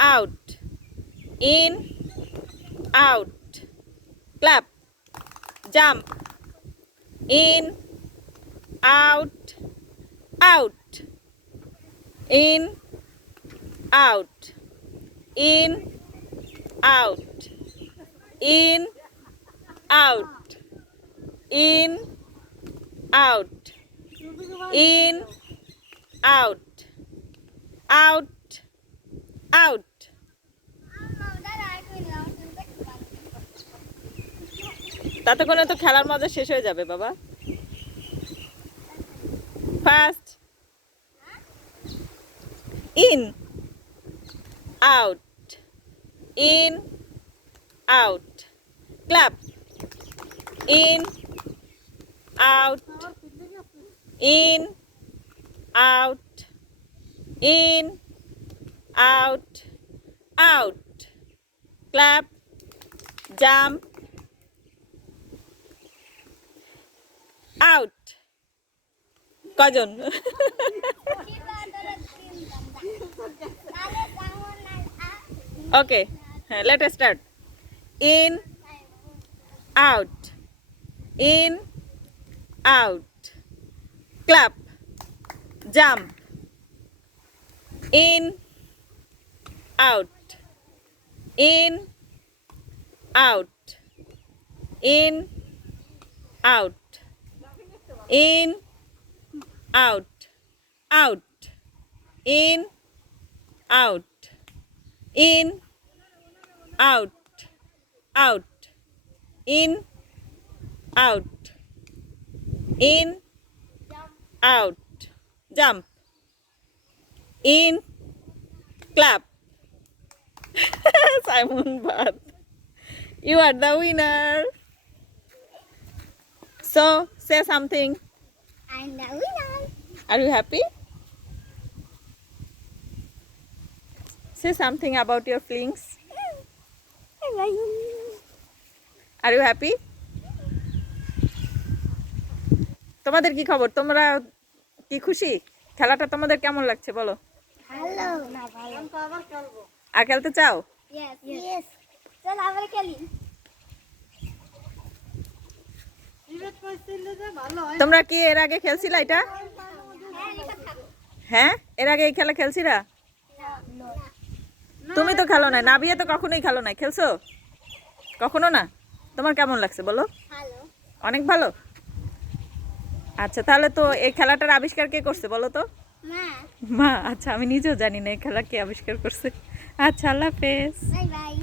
out, in, out, clap, jump, in, out, out, in, out, in, out, in, out, in, out, in, out, out, out. ততক্ষণে তো খেলার মজা শেষ হয়ে যাবে বাবা। First in, out, in, out, clap, in, out, in, out, in, out, out, clap, jump, out. কজন? Okay, let us start. In, out, in, out, clap, jump, in, out, in, out, in, out, in, out, out, in, out, in, out, out, in, out, in, out, jump, in, clap. Simon Bhatt, you are the winner. So say something. I'm the winner. Are you happy? Say something about your feelings. Are you happy? তোমাদের কি খবর? তোমরা কি খুশি? খেলাটা তোমাদের কেমন লাগছে বলো? ভালো না ভালো। আমি তো আবার খেলবো। আর খেলতে চাও? Yes. Yes. চল আবার খেলি। তোমরা কি এর আগে খেলছিলা এটা? হ্যাঁ, এর আগে এই খেলা খেলছিলা? তুমি তো খেলো না, নাবিয়া তো কখনোই খেলো না, খেলছো কখনো না? তোমার কেমন লাগছে বলো? ভালো। অনেক ভালো। আচ্ছা, তাহলে তো এই খেলাটার আবিষ্কার কে করছে বলো তো? মা। মা। আচ্ছা, আমি নিজেও জানি না এই খেলা কে আবিষ্কার করছে। আচ্ছা, আল্লাহ হাফেজ। Bye bye.